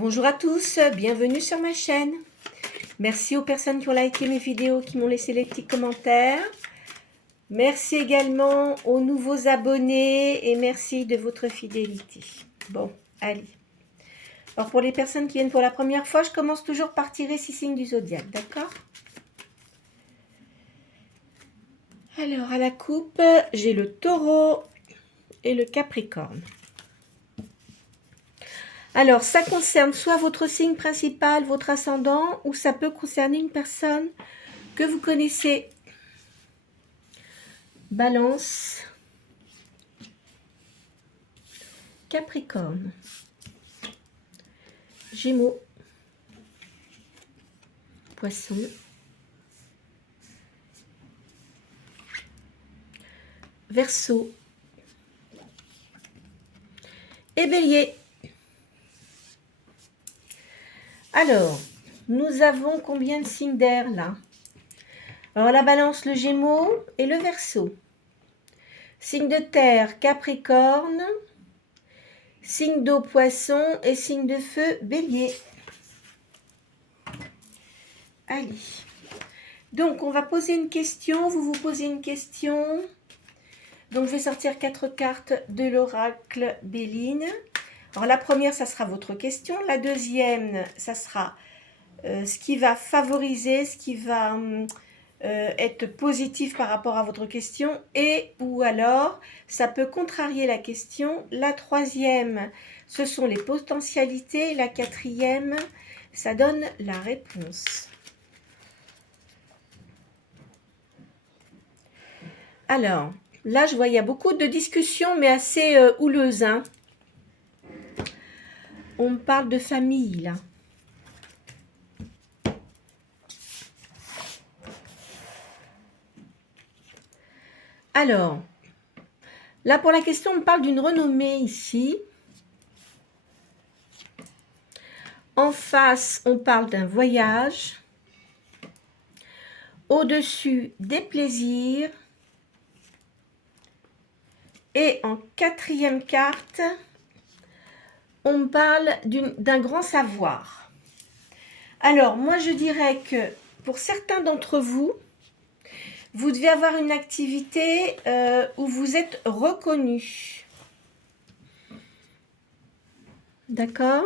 Bonjour à tous, bienvenue sur ma chaîne. Merci aux personnes qui ont liké mes vidéos, qui m'ont laissé les petits commentaires. Merci également aux nouveaux abonnés et merci de votre fidélité. Bon, allez. Alors pour les personnes qui viennent pour la première fois, je commence toujours par tirer 6 signes du zodiaque, d'accord? Alors à la coupe, j'ai le taureau et le capricorne. Alors, ça concerne soit votre signe principal, votre ascendant, ou ça peut concerner une personne que vous connaissez. Balance, Capricorne, Gémeaux, Poisson, Verseau et Bélier. Alors, nous avons combien de signes d'air là? Alors, la Balance, le Gémeaux et le Verseau. Signe de terre, Capricorne. Signe d'eau, Poisson. Et signe de feu, Bélier. Allez. Donc, on va poser une question. Vous vous posez une question. Donc, je vais sortir 4 cartes de l'oracle Béline. Alors, la première, ça sera votre question. La deuxième, ça sera ce qui va favoriser, ce qui va être positif par rapport à votre question. Et ou alors, ça peut contrarier la question. La troisième, ce sont les potentialités. La quatrième, ça donne la réponse. Alors, là, je vois, il y a beaucoup de discussions, mais assez houleuses. Hein. On me parle de famille, là. Alors, là, pour la question, on parle d'une renommée ici. En face, on parle d'un voyage. Au-dessus, des plaisirs. Et en quatrième carte, on me parle d'un grand savoir. Alors, moi, je dirais que pour certains d'entre vous, vous devez avoir une activité où vous êtes reconnu. D'accord ?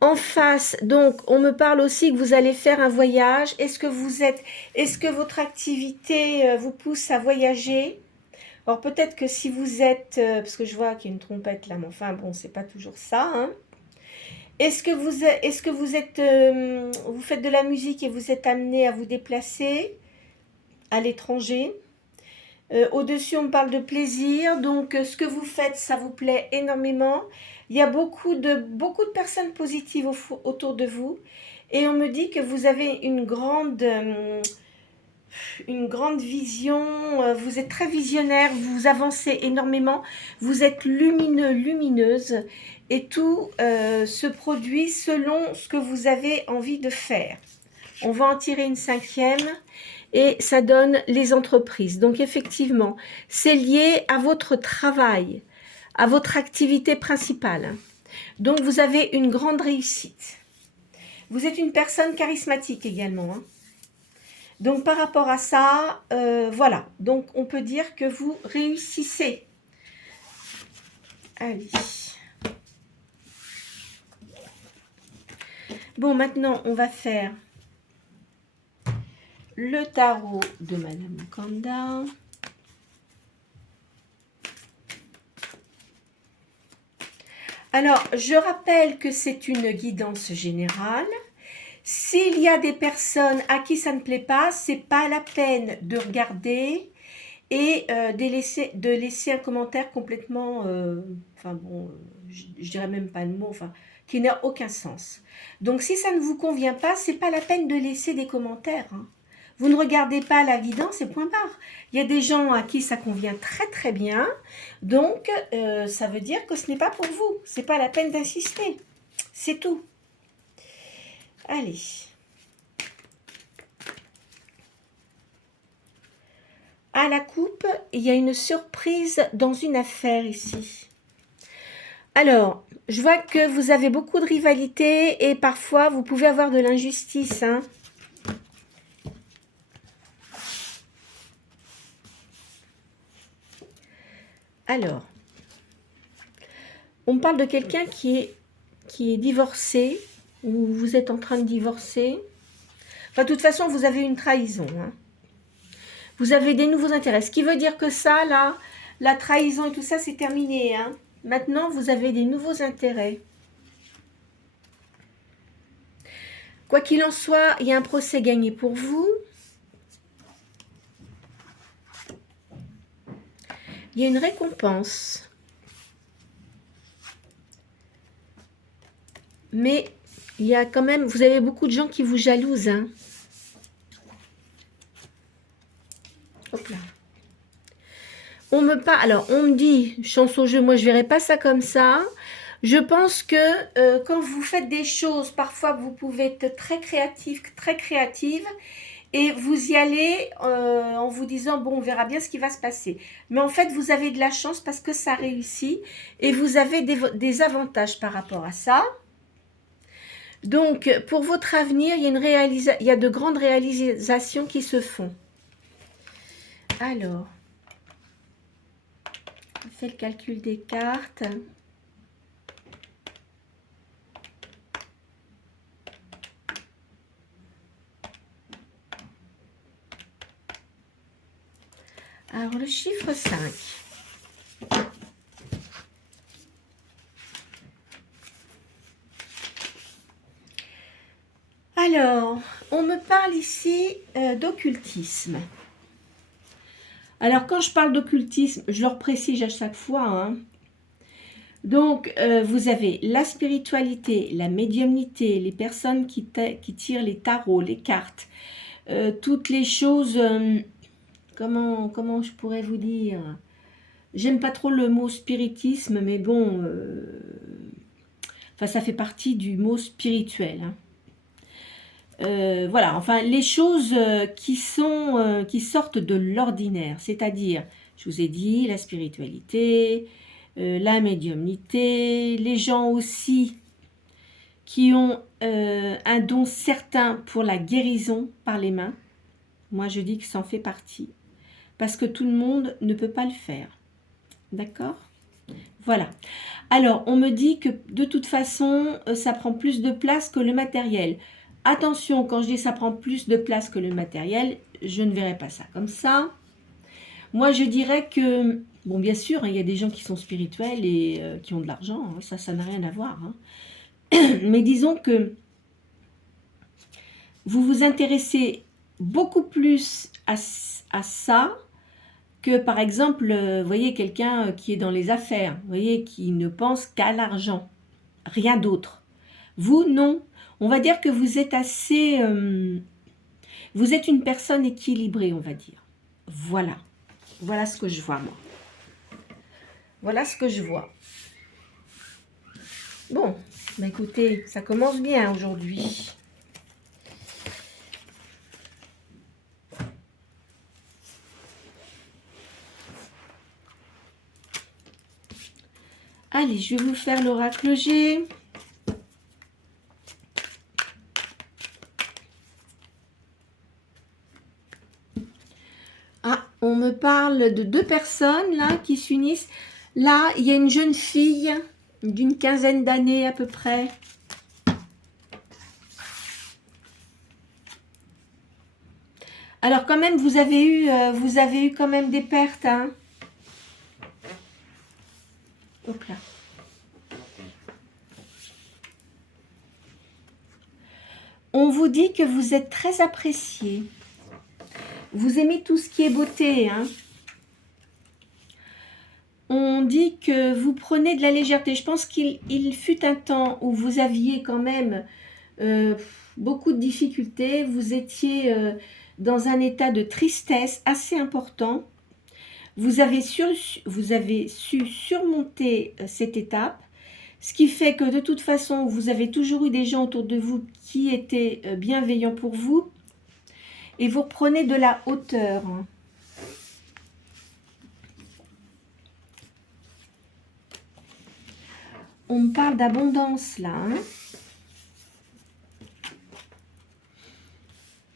En face, donc, on me parle aussi que vous allez faire un voyage. Est-ce que votre activité vous pousse à voyager ? Alors peut-être que si vous êtes, parce que je vois qu'il y a une trompette là, mais enfin bon, c'est pas toujours ça. Hein. Est-ce que vous faites de la musique et vous êtes amené à vous déplacer à l'étranger? Au-dessus, on me parle de plaisir. Donc, ce que vous faites, ça vous plaît énormément. Il y a beaucoup de personnes positives autour de vous. Et on me dit que vous avez une grande vision. Vous êtes très visionnaire. Vous avancez énormément. Vous êtes lumineux, lumineuse. Et tout se produit selon ce que vous avez envie de faire. On va en tirer une cinquième. Et ça donne les entreprises. Donc effectivement, c'est lié à votre travail, à votre activité principale. Donc vous avez une grande réussite. Vous êtes une personne charismatique également. Hein. Donc par rapport à ça, voilà. Donc on peut dire que vous réussissez. Allez. Bon, maintenant on va faire le tarot de Madame Kanda. Alors, je rappelle que c'est une guidance générale. S'il y a des personnes à qui ça ne plaît pas, c'est pas la peine de regarder et de laisser un commentaire complètement, enfin bon, je dirais même pas le mot, enfin, qui n'a aucun sens. Donc, si ça ne vous convient pas, c'est pas la peine de laisser des commentaires. Hein. Vous ne regardez pas la guidance et point barre. Il y a des gens à qui ça convient très très bien. Donc, ça veut dire que ce n'est pas pour vous. Ce n'est pas la peine d'insister. C'est tout. Allez. À la coupe, il y a une surprise dans une affaire ici. Alors, Je vois que vous avez beaucoup de rivalité et parfois vous pouvez avoir de l'injustice, hein. Alors, on parle de quelqu'un qui est divorcé, ou vous êtes en train de divorcer. Enfin, de toute façon, vous avez une trahison, hein. Vous avez des nouveaux intérêts. Ce qui veut dire que ça, là, la trahison et tout ça, c'est terminé, hein. Maintenant, vous avez des nouveaux intérêts. Quoi qu'il en soit, il y a un procès gagné pour vous. Il y a une récompense. Mais il y a quand même, vous avez beaucoup de gens qui vous jalousent, hein. Hop là. On me parle, alors on me dit, chance au jeu, moi je verrai pas ça comme ça. Je pense que quand vous faites des choses, parfois vous pouvez être très créatif, très créative, et vous y allez en vous disant, bon, on verra bien ce qui va se passer. Mais en fait, vous avez de la chance parce que ça réussit, et vous avez des avantages par rapport à ça. Donc, pour votre avenir, il y a de grandes réalisations qui se font. Alors, on fait le calcul des cartes. Alors, le chiffre 5. Alors, on me parle ici d'occultisme. Alors, quand je parle d'occultisme, je leur précise à chaque fois, hein. Donc, vous avez la spiritualité, la médiumnité, les personnes qui tirent les tarots, les cartes, toutes les choses, comment je pourrais vous dire? J'aime pas trop le mot spiritisme, mais bon, enfin, ça fait partie du mot spirituel, hein. Voilà, enfin, les choses qui sortent de l'ordinaire, c'est-à-dire, je vous ai dit, la spiritualité, la médiumnité, les gens aussi qui ont un don certain pour la guérison par les mains. Moi, je dis que ça en fait partie, parce que tout le monde ne peut pas le faire. D'accord ? Voilà. Alors, on me dit que de toute façon, ça prend plus de place que le matériel. Attention, quand je dis ça prend plus de place que le matériel, je ne verrai pas ça comme ça. Moi, je dirais que, bon, bien sûr, hein, il y a des gens qui sont spirituels et qui ont de l'argent, hein, ça n'a rien à voir, hein. Mais disons que vous vous intéressez beaucoup plus à ça que, par exemple, vous voyez, quelqu'un qui est dans les affaires, vous voyez, qui ne pense qu'à l'argent, rien d'autre. Vous, non. On va dire que vous êtes assez... vous êtes une personne équilibrée, on va dire. Voilà. Voilà ce que je vois, moi. Voilà ce que je vois. Bon, bah écoutez, ça commence bien aujourd'hui. Allez, je vais vous faire l'oracle G. Ah, on me parle de deux personnes là qui s'unissent. Là, il y a une jeune fille d'une quinzaine d'années à peu près. Alors quand même, vous avez eu quand même des pertes, hein. Hop là. On vous dit que vous êtes très apprécié. Vous aimez tout ce qui est beauté, hein. On dit que vous prenez de la légèreté. Je pense qu'il fut un temps où vous aviez quand même beaucoup de difficultés. Vous étiez dans un état de tristesse assez important. Vous avez su surmonter cette étape, ce qui fait que de toute façon, vous avez toujours eu des gens autour de vous qui étaient bienveillants pour vous et vous reprenez de la hauteur. on me parle d'abondance là. Hein.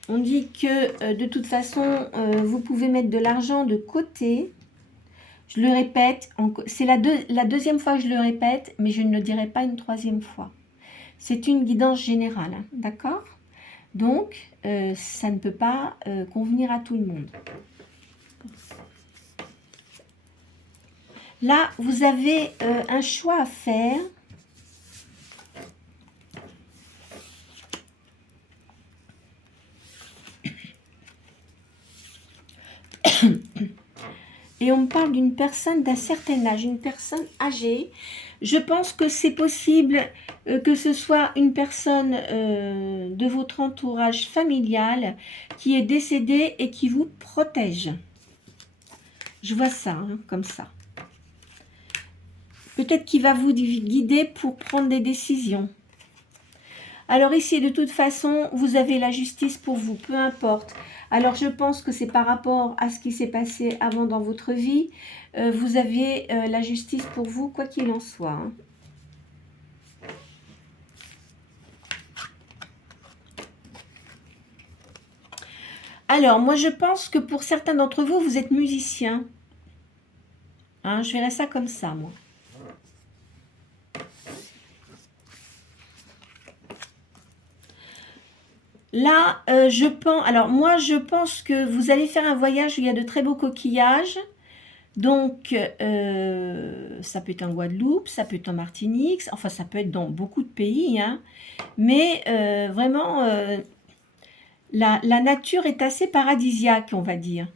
On dit que de toute façon, vous pouvez mettre de l'argent de côté. Je le répète, c'est la deuxième fois que je le répète, mais je ne le dirai pas une troisième fois. C'est une guidance générale, hein, d'accord? Donc, ça ne peut pas convenir à tout le monde. Là, vous avez un choix à faire. Et on me parle d'une personne d'un certain âge, une personne âgée. Je pense que c'est possible que ce soit une personne de votre entourage familial qui est décédée et qui vous protège. Je vois ça, hein, comme ça. Peut-être qu'il va vous guider pour prendre des décisions. Alors ici, de toute façon, vous avez la justice pour vous, peu importe. Alors je pense que c'est par rapport à ce qui s'est passé avant dans votre vie. Vous avez la justice pour vous, quoi qu'il en soit. Hein. Alors, moi je pense que pour certains d'entre vous, vous êtes musicien. Hein, je verrais ça comme ça, moi. Là, je pense... Alors, moi, je pense que vous allez faire un voyage où il y a de très beaux coquillages. Donc, ça peut être en Guadeloupe, ça peut être en Martinique, enfin, ça peut être dans beaucoup de pays. Hein. Mais vraiment, la nature est assez paradisiaque, on va dire.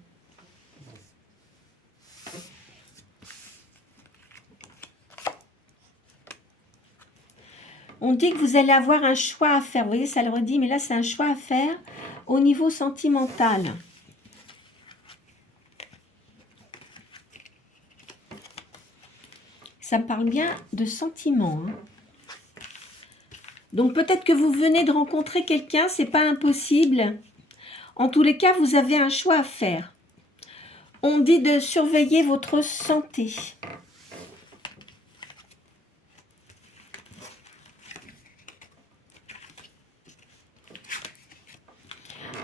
On dit que vous allez avoir un choix à faire. Vous voyez, ça le redit, mais là, c'est un choix à faire au niveau sentimental. Ça me parle bien de sentiments. Hein. Donc, peut-être que vous venez de rencontrer quelqu'un, c'est pas impossible. En tous les cas, vous avez un choix à faire. On dit de surveiller votre santé.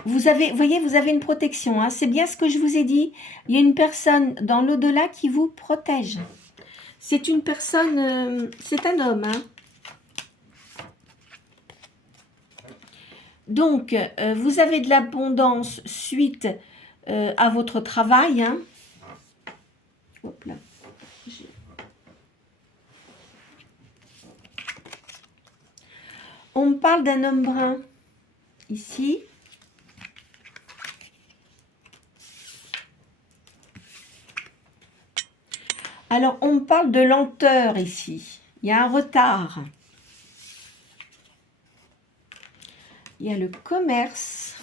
Vous voyez, vous avez une protection. Hein. C'est bien ce que je vous ai dit. Il y a une personne dans l'au-delà qui vous protège. C'est une personne, c'est un homme. Hein. Donc, vous avez de l'abondance suite à votre travail. Hein. Hop là. On me parle d'un homme brun ici. Alors, on me parle de lenteur ici. Il y a un retard. Il y a le commerce.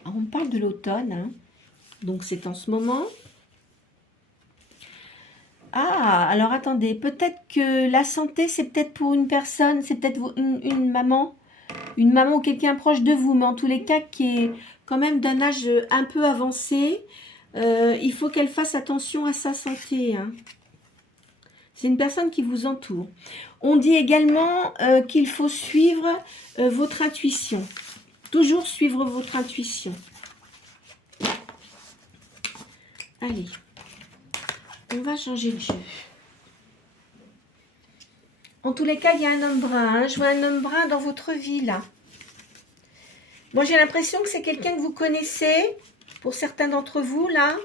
Alors, on me parle de l'automne. Hein. Donc, c'est en ce moment. Ah, alors attendez. Peut-être que la santé, c'est peut-être pour une personne, c'est peut-être une maman. Une maman ou quelqu'un proche de vous. Mais en tous les cas, qui est quand même d'un âge un peu avancé. Il faut qu'elle fasse attention à sa santé. Hein. C'est une personne qui vous entoure. On dit également qu'il faut suivre votre intuition. Toujours suivre votre intuition. Allez, on va changer de jeu. En tous les cas, il y a un homme brun. Hein. Je vois un homme brun dans votre vie, là. Moi, j'ai l'impression que c'est quelqu'un que vous connaissez. Pour certains d'entre vous, là.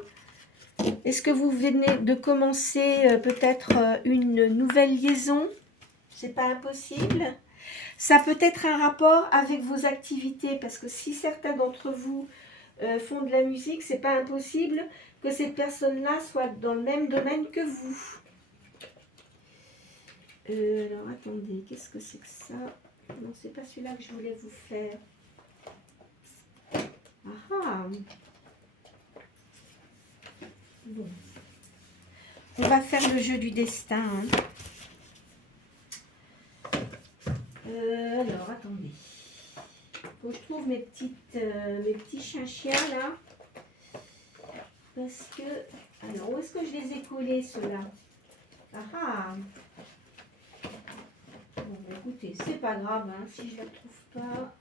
Est-ce que vous venez de commencer peut-être une nouvelle liaison? C'est pas impossible. Ça peut être un rapport avec vos activités, parce que si certains d'entre vous font de la musique, c'est pas impossible que cette personne-là soit dans le même domaine que vous. Alors, attendez, qu'est-ce que c'est que ça? Non, c'est pas celui-là que je voulais vous faire. Ah. Bon. On va faire le jeu du destin. Hein. Alors, attendez. Faut que je trouve mes petits chinchiens là. Parce que... Alors, où est-ce que je les ai collés, ceux-là? Ah ah. Bon, bah, écoutez, c'est pas grave, hein, si je ne la trouve pas,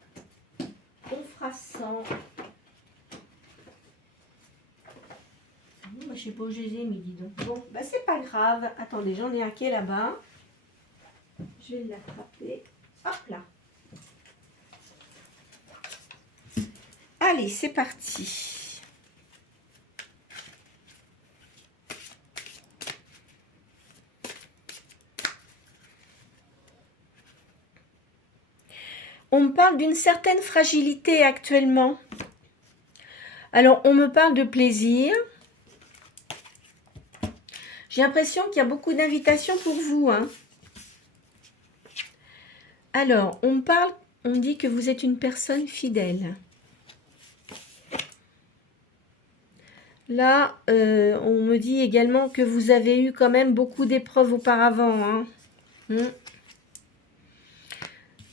on fera sans. Bah, je sais pas où je les ai mis, dis donc. Bon, bah c'est pas grave. Attendez, j'en ai un qui est là-bas. Je vais l'attraper. Hop là. Allez, c'est parti. On me parle d'une certaine fragilité actuellement. Alors, on me parle de plaisir. J'ai l'impression qu'il y a beaucoup d'invitations pour vous, hein. Alors, on me dit que vous êtes une personne fidèle. Là, on me dit également que vous avez eu quand même beaucoup d'épreuves auparavant, hein.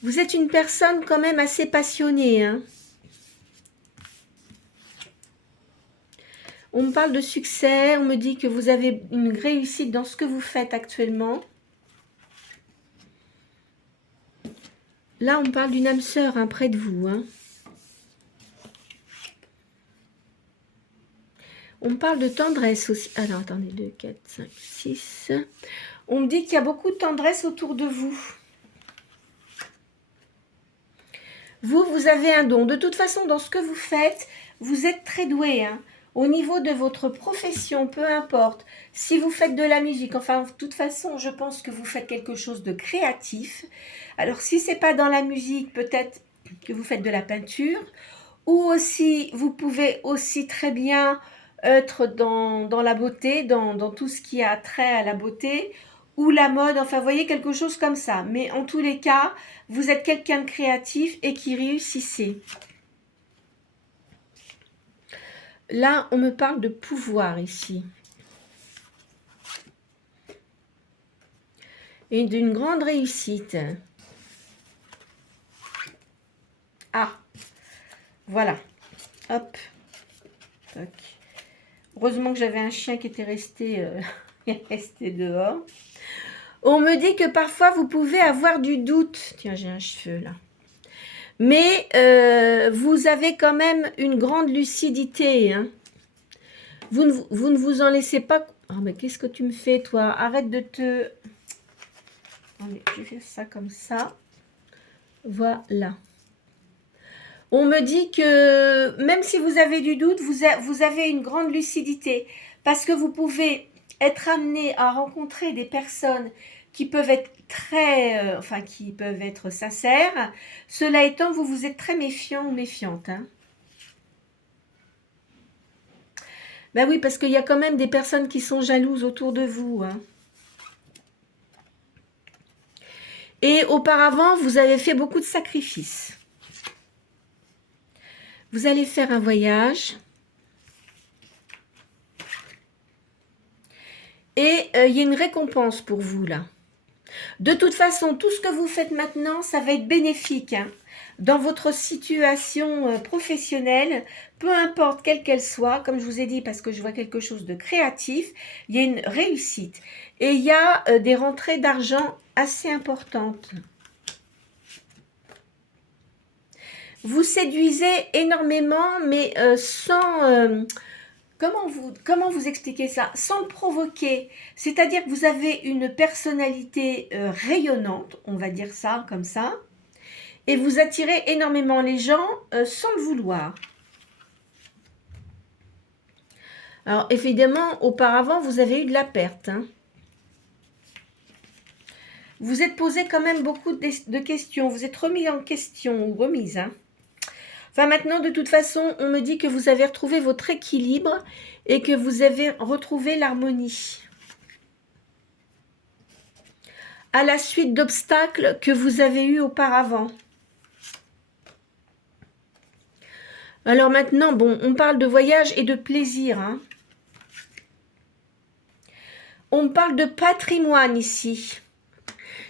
Vous êtes une personne quand même assez passionnée, hein. On me parle de succès, on me dit que vous avez une réussite dans ce que vous faites actuellement. Là, on me parle d'une âme sœur, hein, près de vous, hein. On me parle de tendresse aussi. Alors, attendez, 2, 4, 5, 6. On me dit qu'il y a beaucoup de tendresse autour de vous. Vous avez un don. De toute façon, dans ce que vous faites, vous êtes très doué, hein. Au niveau de votre profession, peu importe, si vous faites de la musique, enfin, de toute façon, je pense que vous faites quelque chose de créatif. Alors, si ce n'est pas dans la musique, peut-être que vous faites de la peinture, ou aussi, vous pouvez aussi très bien être dans la beauté, dans tout ce qui a trait à la beauté, ou la mode, enfin, vous voyez, quelque chose comme ça. Mais en tous les cas, vous êtes quelqu'un de créatif et qui réussissez. Là, on me parle de pouvoir ici. Et d'une grande réussite. Ah, voilà. Hop. Toc. Heureusement que j'avais un chien qui était resté dehors. On me dit que parfois, vous pouvez avoir du doute. Tiens, j'ai un cheveu là. Mais vous avez quand même une grande lucidité, hein. Vous ne vous en laissez pas... Oh, mais qu'est-ce que tu me fais, toi? Arrête de te... Allez, je fais ça comme ça. Voilà. On me dit que même si vous avez du doute, vous avez une grande lucidité. Parce que vous pouvez être amené à rencontrer des personnes qui peuvent être très... qui peuvent être sincères. Cela étant, vous êtes très méfiant ou méfiante, hein. Ben oui, parce qu'il y a quand même des personnes qui sont jalouses autour de vous, hein. Et auparavant, vous avez fait beaucoup de sacrifices. Vous allez faire un voyage. Et il y a une récompense pour vous, là. De toute façon, tout ce que vous faites maintenant, ça va être bénéfique, hein. Dans votre situation professionnelle, peu importe quelle qu'elle soit, comme je vous ai dit, parce que je vois quelque chose de créatif, il y a une réussite. Et il y a des rentrées d'argent assez importantes. Vous séduisez énormément, mais sans... Comment vous expliquer ça? Sans le provoquer. C'est-à-dire que vous avez une personnalité rayonnante, on va dire ça comme ça, et vous attirez énormément les gens sans le vouloir. Alors, évidemment, auparavant, vous avez eu de la perte, hein. Vous êtes posé quand même beaucoup de questions. Vous êtes remis en question ou remise, hein. Enfin, maintenant, de toute façon, on me dit que vous avez retrouvé votre équilibre et que vous avez retrouvé l'harmonie. À la suite d'obstacles que vous avez eus auparavant. Alors maintenant, bon, on parle de voyage et de plaisir, hein. On parle de patrimoine ici.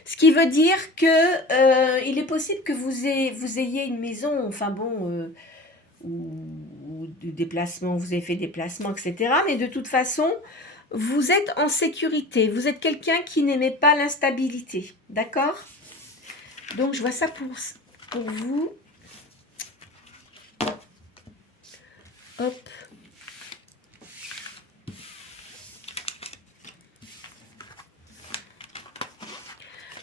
Ce qui veut dire que il est possible que vous ayez une maison, enfin bon, ou de déplacement, vous avez fait des déplacements, etc. Mais de toute façon, vous êtes en sécurité. Vous êtes quelqu'un qui n'aimait pas l'instabilité. D'accord? Donc, je vois ça pour vous. Hop.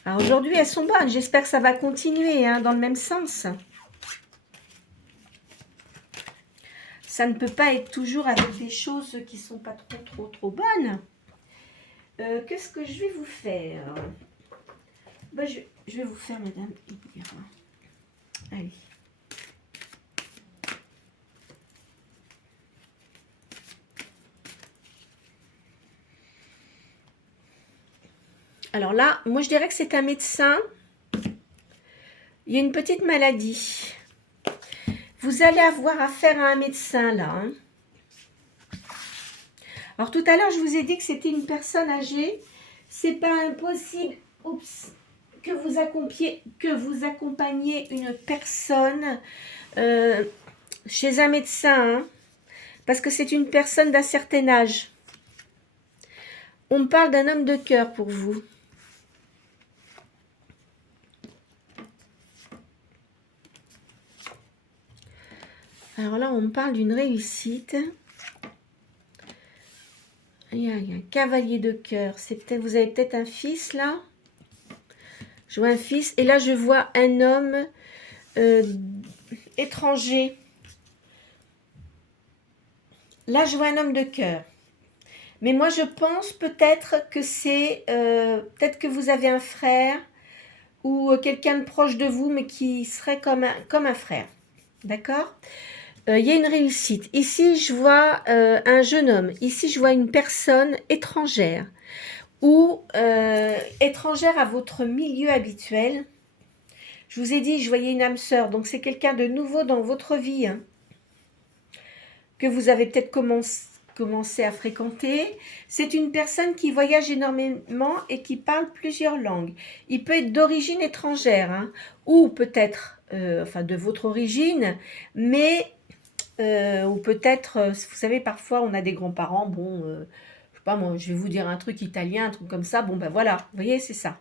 Alors aujourd'hui, elles sont bonnes. J'espère que ça va continuer hein, dans le même sens. Ça ne peut pas être toujours avec des choses qui ne sont pas trop bonnes. Qu'est-ce que je vais vous faire? Ben, je vais vous faire, madame. Allez. Alors là, moi je dirais que c'est un médecin. Il y a une petite maladie. Vous allez avoir affaire à un médecin là. Hein. Alors tout à l'heure, je vous ai dit que c'était une personne âgée. C'est pas impossible que vous accompagniez une personne chez un médecin. Hein, parce que c'est une personne d'un certain âge. On me parle d'un homme de cœur pour vous. Alors là, on me parle d'une réussite. Il y a un cavalier de cœur. Vous avez peut-être un fils là. Je vois un fils. Et là, je vois un homme étranger. Là, je vois un homme de cœur. Mais moi, je pense peut-être que c'est... peut-être que vous avez un frère ou quelqu'un de proche de vous, mais qui serait comme un frère. D'accord ? Il y a une réussite. Ici, je vois un jeune homme. Ici, je vois une personne étrangère ou étrangère à votre milieu habituel. Je vous ai dit, je voyais une âme sœur. Donc, c'est quelqu'un de nouveau dans votre vie hein, que vous avez peut-être commencé à fréquenter. C'est une personne qui voyage énormément et qui parle plusieurs langues. Il peut être d'origine étrangère hein, ou peut-être enfin de votre origine, mais... ou peut-être, vous savez, parfois on a des grands-parents, bon, je sais pas moi, je vais vous dire un truc italien, un truc comme ça, bon ben voilà, vous voyez, c'est ça.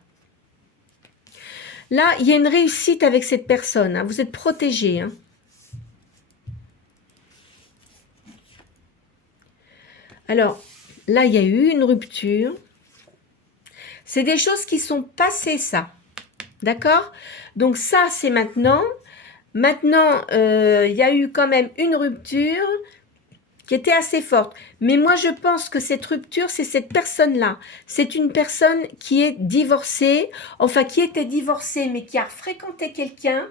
Là, il y a une réussite avec cette personne, hein, vous êtes protégé. Hein. Alors, là, il y a eu une rupture. C'est des choses qui sont passées, ça. D'accord? Donc ça, c'est maintenant. Maintenant, il y a eu quand même une rupture qui était assez forte. Mais moi, je pense que cette rupture, c'est cette personne-là. C'est une personne qui est divorcée, enfin qui était divorcée, mais qui a fréquenté quelqu'un.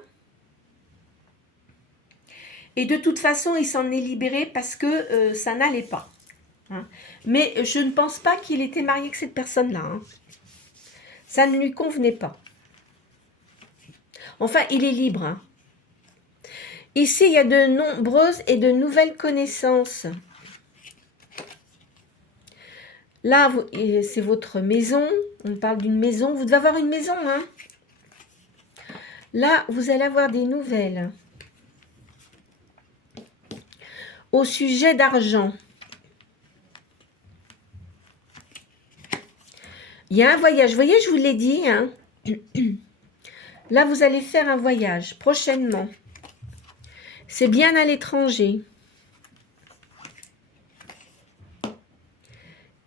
Et de toute façon, il s'en est libéré parce que ça n'allait pas. Hein. Mais je ne pense pas qu'il était marié avec cette personne-là. Hein. Ça ne lui convenait pas. Enfin, il est libre. Hein. Ici, il y a de nombreuses et de nouvelles connaissances. Là, c'est votre maison. On parle d'une maison. Vous devez avoir une maison. Hein. Là, vous allez avoir des nouvelles. Au sujet d'argent. Il y a un voyage. Vous voyez, je vous l'ai dit. Hein. Là, vous allez faire un voyage prochainement. C'est bien à l'étranger.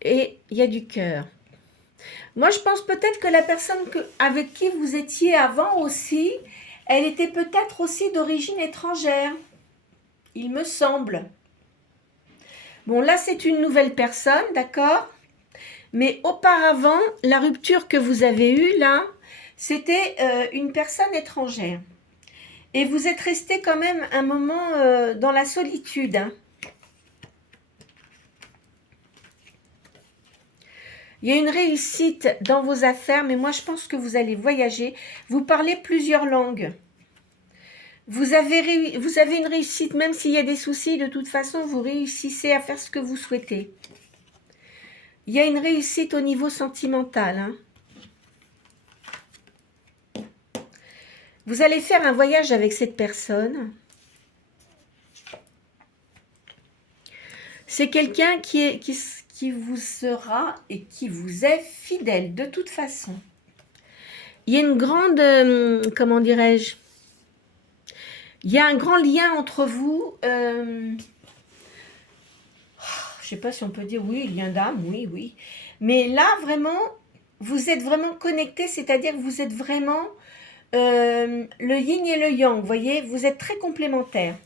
Et il y a du cœur. Moi, je pense peut-être que la personne avec qui vous étiez avant aussi, elle était peut-être aussi d'origine étrangère. Il me semble. Bon, là, c'est une nouvelle personne, d'accord? Mais auparavant, la rupture que vous avez eue, là, c'était une personne étrangère. Et vous êtes resté quand même un moment dans la solitude. Hein. Il y a une réussite dans vos affaires, mais moi, je pense que vous allez voyager. Vous parlez plusieurs langues. Vous avez une réussite, même s'il y a des soucis, de toute façon, vous réussissez à faire ce que vous souhaitez. Il y a une réussite au niveau sentimental. Hein. Vous allez faire un voyage avec cette personne. C'est quelqu'un qui vous sera et qui vous est fidèle de toute façon. Il y a une grande, comment dirais-je, il y a un grand lien entre vous. Je ne sais pas si on peut dire oui, lien d'âme, oui, oui. Mais là, vraiment, vous êtes vraiment connectés, c'est-à-dire que vous êtes vraiment le yin et le yang, vous voyez, vous êtes très complémentaires.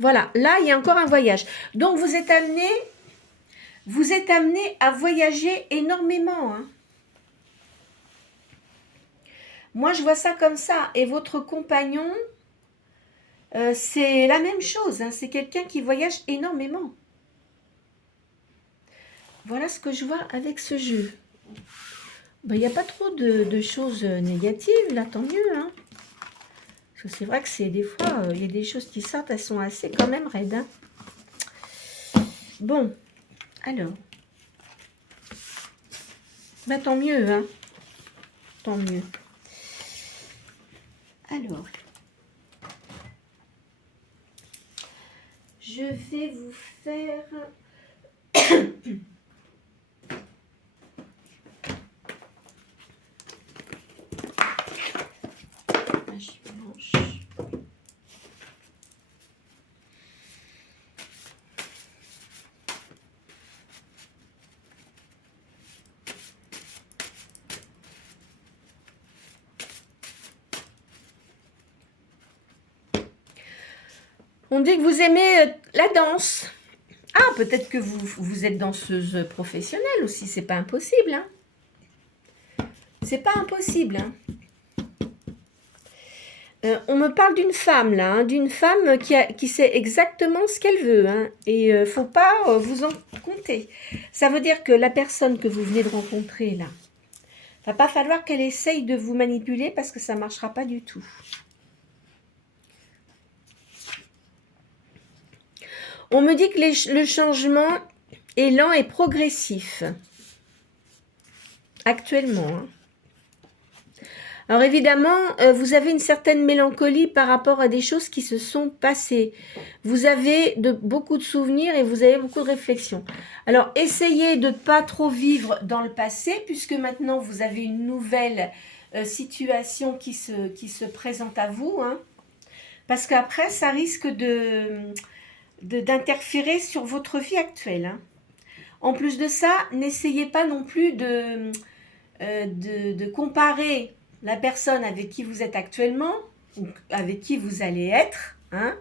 Voilà, là, il y a encore un voyage. Donc, vous êtes amené à voyager énormément. Hein. Moi, je vois ça comme ça. Et votre compagnon, c'est la même chose. Hein. C'est quelqu'un qui voyage énormément. Voilà ce que je vois avec ce jeu. Ben, il n'y a pas trop de choses négatives, là, tant mieux. Hein. Parce que c'est vrai que c'est des fois, il y a des choses qui sortent, elles sont assez quand même raides. Hein. Bon, alors. Ben, tant mieux, hein. Tant mieux. Alors. Je vais vous faire... On dit que vous aimez la danse. Ah, peut-être que vous êtes danseuse professionnelle aussi, c'est pas impossible. Hein. C'est pas impossible. Hein. On me parle d'une femme là, hein, d'une femme qui sait exactement ce qu'elle veut. Hein, et faut pas vous en compter. Ça veut dire que la personne que vous venez de rencontrer là, va pas falloir qu'elle essaye de vous manipuler parce que ça marchera pas du tout. On me dit que le changement est lent et progressif. Actuellement. Hein. Alors évidemment, vous avez une certaine mélancolie par rapport à des choses qui se sont passées. Vous avez beaucoup de souvenirs et vous avez beaucoup de réflexions. Alors essayez de ne pas trop vivre dans le passé puisque maintenant vous avez une nouvelle situation qui se présente à vous. Hein, parce qu'après, ça risque d'interférer sur votre vie actuelle. Hein. En plus de ça, n'essayez pas non plus de comparer la personne avec qui vous êtes actuellement, ou avec qui vous allez être, hein,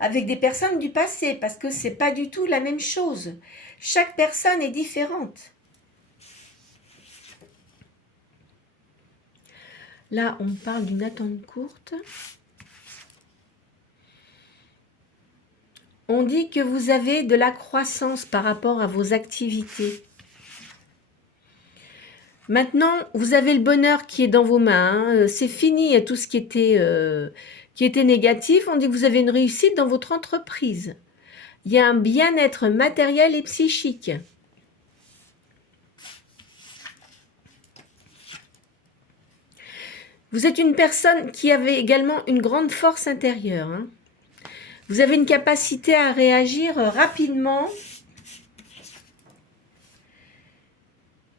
avec des personnes du passé, parce que c'est pas du tout la même chose. Chaque personne est différente. Là, on parle d'une attente courte. On dit que vous avez de la croissance par rapport à vos activités. Maintenant, vous avez le bonheur qui est dans vos mains. Hein. C'est fini tout ce qui était négatif. On dit que vous avez une réussite dans votre entreprise. Il y a un bien-être matériel et psychique. Vous êtes une personne qui avait également une grande force intérieure. Hein. Vous avez une capacité à réagir rapidement.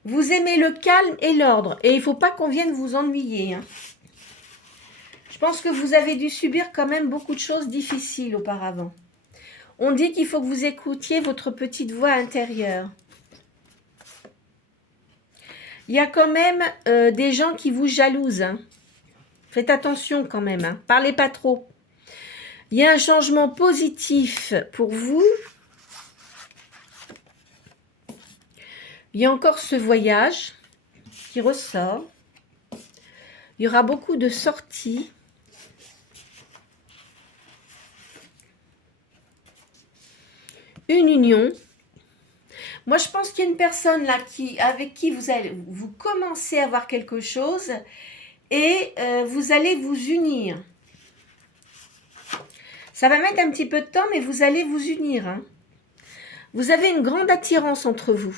Vous aimez le calme et l'ordre. Et il ne faut pas qu'on vienne vous ennuyer. Hein. Je pense que vous avez dû subir quand même beaucoup de choses difficiles auparavant. On dit qu'il faut que vous écoutiez votre petite voix intérieure. Il y a quand même des gens qui vous jalousent. Hein. Faites attention quand même. Hein. Parlez pas trop. Il y a un changement positif pour vous. Il y a encore ce voyage qui ressort. Il y aura beaucoup de sorties. Une union. Moi, je pense qu'il y a une personne là avec qui vous commencez à avoir quelque chose et vous allez vous unir. Ça va mettre un petit peu de temps, mais vous allez vous unir. Hein. Vous avez une grande attirance entre vous.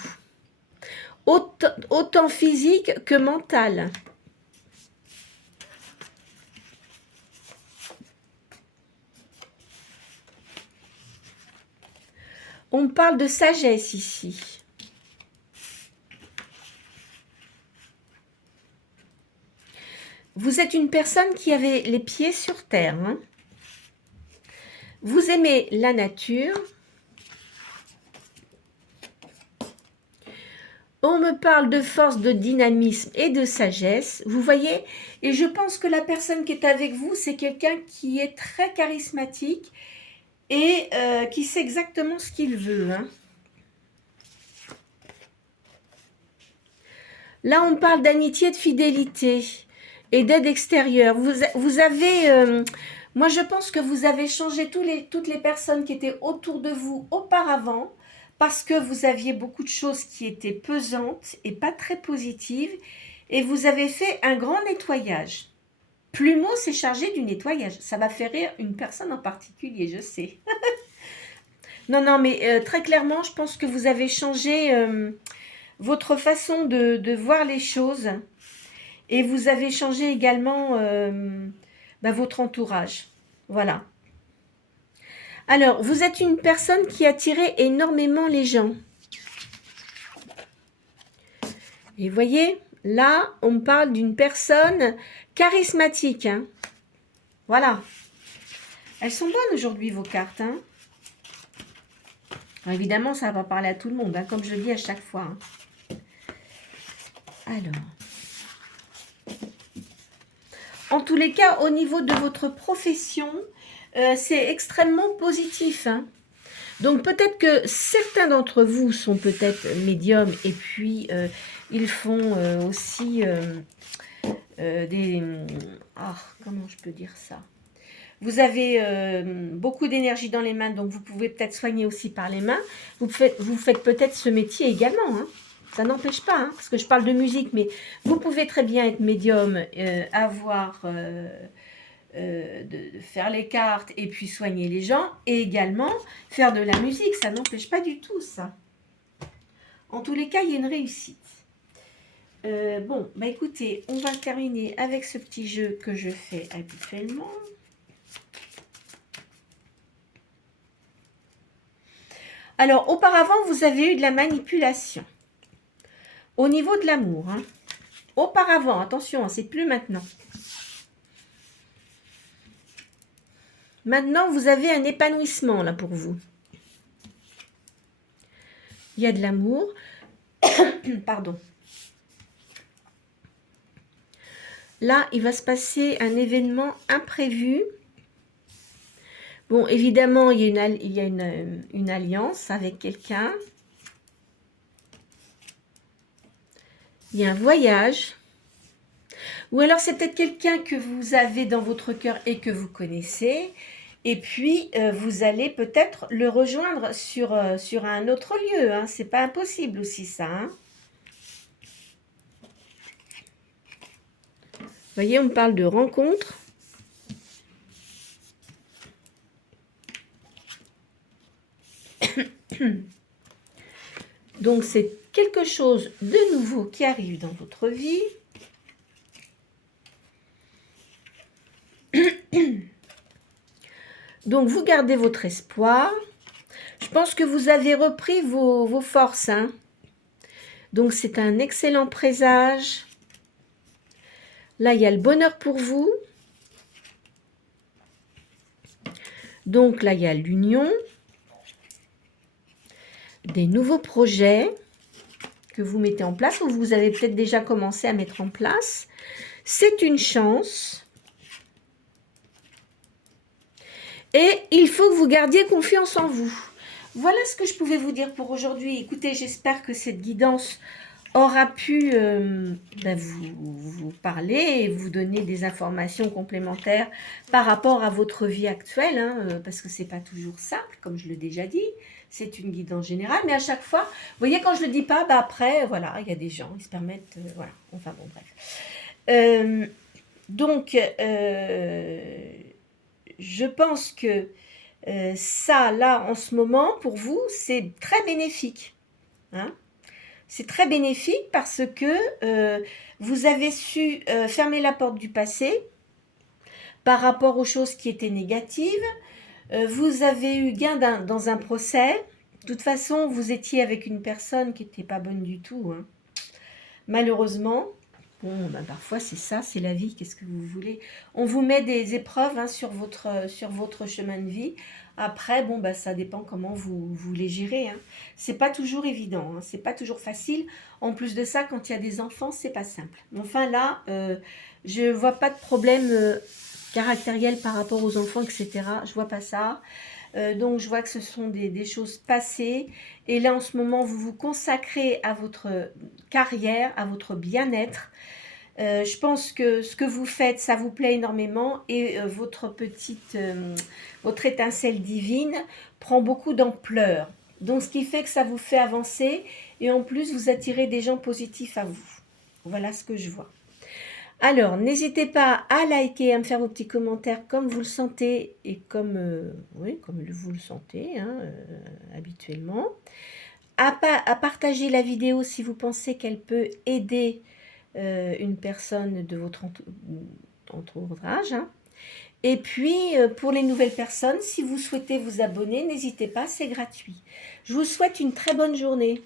autant physique que mentale. On parle de sagesse ici. Vous êtes une personne qui avait les pieds sur terre. Hein. Vous aimez la nature. On me parle de force, de dynamisme et de sagesse. Vous voyez? Et je pense que la personne qui est avec vous, c'est quelqu'un qui est très charismatique et qui sait exactement ce qu'il veut. Hein. Là, on parle d'amitié, de fidélité et d'aide extérieure. Vous avez... moi, je pense que vous avez changé toutes les personnes qui étaient autour de vous auparavant parce que vous aviez beaucoup de choses qui étaient pesantes et pas très positives et vous avez fait un grand nettoyage. Plumeau s'est chargé du nettoyage. Ça va faire rire une personne en particulier, je sais. Non, mais très clairement, je pense que vous avez changé votre façon de voir les choses et vous avez changé également votre entourage. Voilà. Alors, vous êtes une personne qui attirait énormément les gens. Et vous voyez, là, on parle d'une personne charismatique. Hein. Voilà. Elles sont bonnes aujourd'hui, vos cartes. Hein. Alors, évidemment, ça ne va pas parler à tout le monde, hein, comme je le dis à chaque fois. Hein. Alors. En tous les cas, au niveau de votre profession, c'est extrêmement positif. Hein. Donc peut-être que certains d'entre vous sont peut-être médiums et puis ils font aussi des... comment je peux dire ça? Vous avez beaucoup d'énergie dans les mains, donc vous pouvez peut-être soigner aussi par les mains. Vous faites peut-être ce métier également. Hein. Ça n'empêche pas, hein, parce que je parle de musique, mais vous pouvez très bien être médium, avoir... de faire les cartes et puis soigner les gens et également faire de la musique, ça n'empêche pas du tout ça. En tous les cas, il y a une réussite. Bon, bah écoutez, on va terminer avec ce petit jeu que je fais habituellement. Alors, auparavant, vous avez eu de la manipulation. Au niveau de l'amour, hein. Auparavant, attention, c'est plus maintenant. Maintenant, vous avez un épanouissement là pour vous. Il y a de l'amour. Pardon. Là, il va se passer un événement imprévu. Bon, évidemment, il y a une alliance avec quelqu'un. Il y a un voyage. Ou alors, c'est peut-être quelqu'un que vous avez dans votre cœur et que vous connaissez. Et puis, vous allez peut-être le rejoindre sur un autre lieu. Hein. C'est pas impossible aussi, ça. Hein. Vous voyez, on parle de rencontre. Donc, c'est quelque chose de nouveau qui arrive dans votre vie. Donc, vous gardez votre espoir. Je pense que vous avez repris vos forces. Hein. Donc, c'est un excellent présage. Là, il y a le bonheur pour vous. Donc, là, il y a l'union. Des nouveaux projets que vous mettez en place ou vous avez peut-être déjà commencé à mettre en place. C'est une chance. Et il faut que vous gardiez confiance en vous. Voilà ce que je pouvais vous dire pour aujourd'hui. Écoutez, j'espère que cette guidance aura pu vous parler et vous donner des informations complémentaires par rapport à votre vie actuelle, hein, parce que c'est pas toujours simple, comme je l'ai déjà dit. C'est une guidance générale, mais à chaque fois, vous voyez, quand je le dis pas, après, voilà, il y a des gens, ils se permettent, voilà, enfin bon, bref. Donc, je pense que ça, là, en ce moment, pour vous, c'est très bénéfique. Hein. c'est très bénéfique parce que vous avez su fermer la porte du passé par rapport aux choses qui étaient négatives. Vous avez eu gain dans un procès. De toute façon, vous étiez avec une personne qui n'était pas bonne du tout, hein. Malheureusement. Bon, ben parfois c'est ça, c'est la vie, qu'est-ce que vous voulez? On vous met des épreuves hein, sur votre chemin de vie. Après, bon, ben, ça dépend comment vous les gérez, hein. C'est pas toujours évident, hein, c'est pas toujours facile. En plus de ça, quand il y a des enfants, c'est pas simple. Enfin là, je vois pas de problème caractériel par rapport aux enfants, etc. Je vois pas ça. Donc je vois que ce sont des choses passées. Et là, en ce moment, vous vous consacrez à votre carrière, à votre bien-être. Je pense que ce que vous faites, ça vous plaît énormément et votre étincelle divine prend beaucoup d'ampleur. Donc, ce qui fait que ça vous fait avancer et en plus, vous attirez des gens positifs à vous. Voilà ce que je vois. Alors, n'hésitez pas à liker, à me faire vos petits commentaires comme vous le sentez et oui, comme vous le sentez hein, habituellement. À partager la vidéo si vous pensez qu'elle peut aider une personne de votre entourage. Hein. Et puis, pour les nouvelles personnes, si vous souhaitez vous abonner, n'hésitez pas, c'est gratuit. Je vous souhaite une très bonne journée.